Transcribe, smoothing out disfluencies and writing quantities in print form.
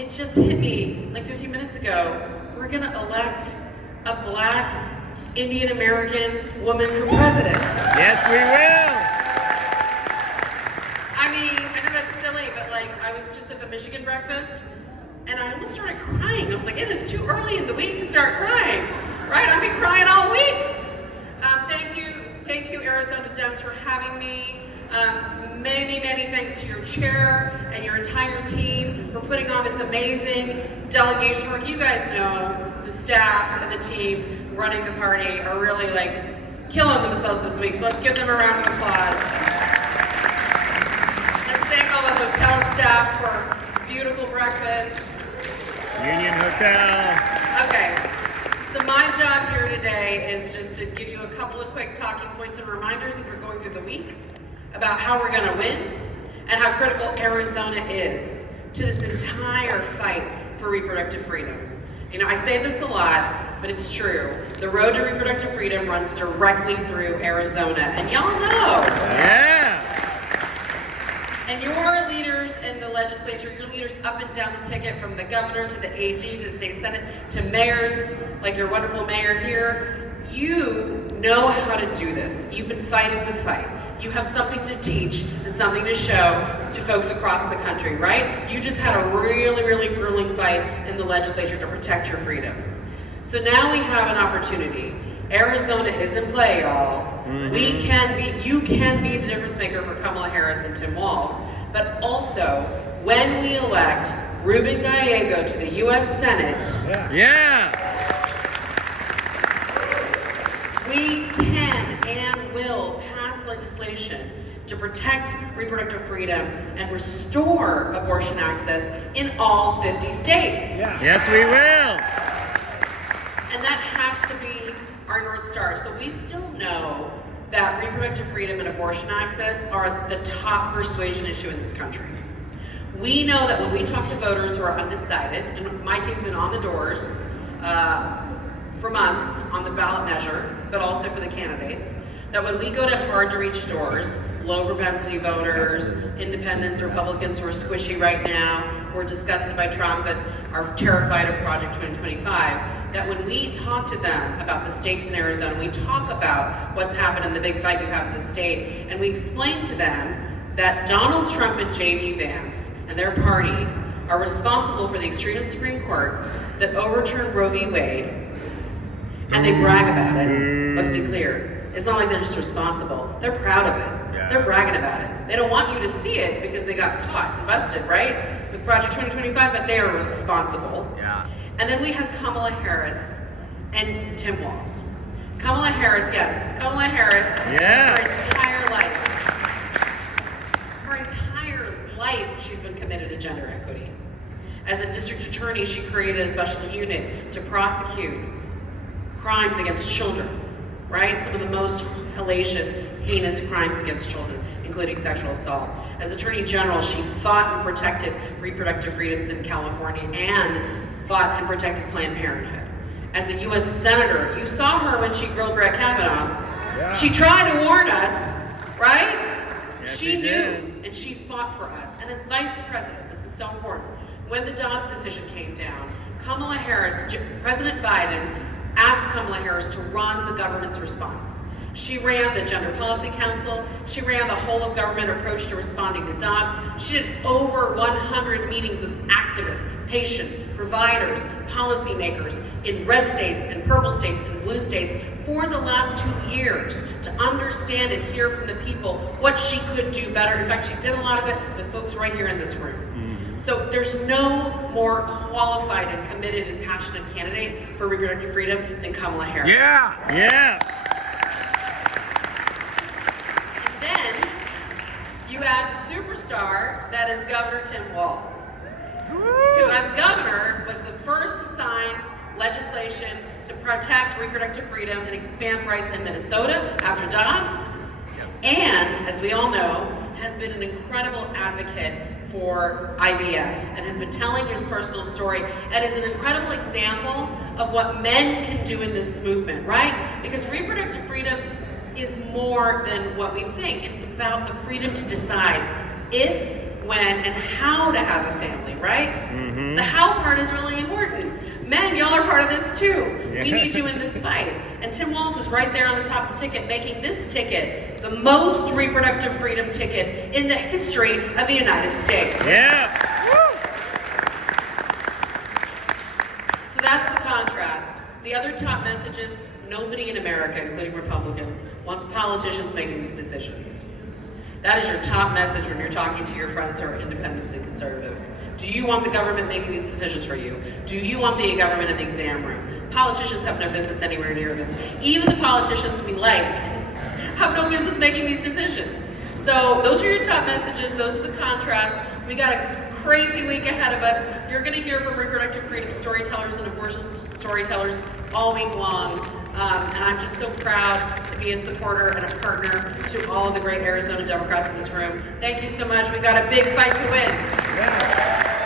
it just hit me like 15 minutes ago. We're gonna elect a black Indian American woman for president. Yes, we will. I mean, I know that's silly, but like I was just at the Michigan breakfast and I almost started crying. I was like, it is too early in the week to start crying, right? I've been crying all week. Thank you, Arizona Dems, for having me. Many thanks to your chair and your entire team for putting on this amazing delegation work. You guys know the staff and the team running the party are really like killing themselves this week. So let's give them a round of applause. Let's thank all the hotel staff for beautiful breakfast. Union Hotel. Okay. So my job here today is just to give you a couple of quick talking points and reminders as we're going through the week about how we're going to win and how critical Arizona is to this entire fight for reproductive freedom. You know, I say this a lot, but it's true. The road to reproductive freedom runs directly through Arizona, and y'all know. Yeah. And your leaders in the legislature, your leaders up and down the ticket, from the governor to the AG to the state senate to mayors, like your wonderful mayor here, you know how to do this. You've been fighting the fight. You have something to teach and something to show to folks across the country, right? You just had a really grueling fight in the legislature to protect your freedoms. So now we have an opportunity. Arizona is in play, y'all. You can be the difference maker for Kamala Harris and Tim Walz, but also when we elect Ruben Gallego to the U.S. Senate, we can and will pass legislation to protect reproductive freedom and restore abortion access in all 50 states. Yes, we will. And that has to be our North Star. So we still know that reproductive freedom and abortion access are the top persuasion issue in this country. We know that when we talk to voters who are undecided, and my team's been on the doors for months on the ballot measure, but also for the candidates, that when we go to hard to reach doors, low propensity voters, independents, Republicans who are squishy right now, who are disgusted by Trump but are terrified of Project 2025, that when we talk to them about the stakes in Arizona, we talk about what's happened in the big fight you have in the state, and we explain to them that Donald Trump and J.D. Vance and their party are responsible for the extremist Supreme Court that overturned Roe v. Wade, and they brag about it. Let's be clear. It's not like they're just responsible. They're proud of it. Yeah. They're bragging about it. They don't want you to see it because they got caught and busted, right? With Project 2025, but they are responsible. Yeah. And then we have Kamala Harris and Tim Walz. Kamala Harris, yes. Kamala Harris, her entire life, she's been committed to gender equity. As a district attorney, she created a special unit to prosecute crimes against children, right? Some of the most hellacious, heinous crimes against children, including sexual assault. As Attorney General, she fought and protected reproductive freedoms in California and fought and protected Planned Parenthood. As a U.S. Senator, you saw her when she grilled Brett Kavanaugh. Yeah. She tried to warn us, right? Yes, she knew, did. and she fought for us. And as Vice President, this is so important, when the Dobbs decision came down, Kamala Harris, President Biden, asked Kamala Harris to run the government's response. She ran the Gender Policy Council. She ran the whole of government approach to responding to Dobbs. She did over 100 meetings with activists, patients, providers, policymakers in red states and purple states and blue states for the last 2 years to understand and hear from the people what she could do better. In fact, she did a lot of it with folks right here in this room. So there's no more qualified and committed and passionate candidate for reproductive freedom than Kamala Harris. Yeah. Then you add the superstar that is Governor Tim Walz, who as governor was the first to sign legislation to protect reproductive freedom and expand rights in Minnesota after Dobbs, and as we all know, has been an incredible advocate for IVF and has been telling his personal story and is an incredible example of what men can do in this movement, right? Because reproductive freedom is more than what we think. It's about the freedom to decide if, when, and how to have a family, right? The how part is really important. Men, y'all are part of this too. We need you in this fight. And Tim Walz is right there on the top of the ticket, making this ticket the most reproductive freedom ticket in the history of the United States. Yeah. So that's the contrast. The other top message is nobody in America, including Republicans, wants politicians making these decisions. That is your top message when you're talking to your friends who are independents and conservatives. Do you want the government making these decisions for you? Do you want the government in the exam room? Politicians have no business anywhere near this. Even the politicians we like have no business making these decisions. So those are your top messages. Those are the contrasts. We got a crazy week ahead of us. You're going to hear from reproductive freedom storytellers and abortion storytellers all week long. And I'm just so proud to be a supporter and a partner to all of the great Arizona Democrats in this room. Thank you so much. We got a big fight to win. Yeah.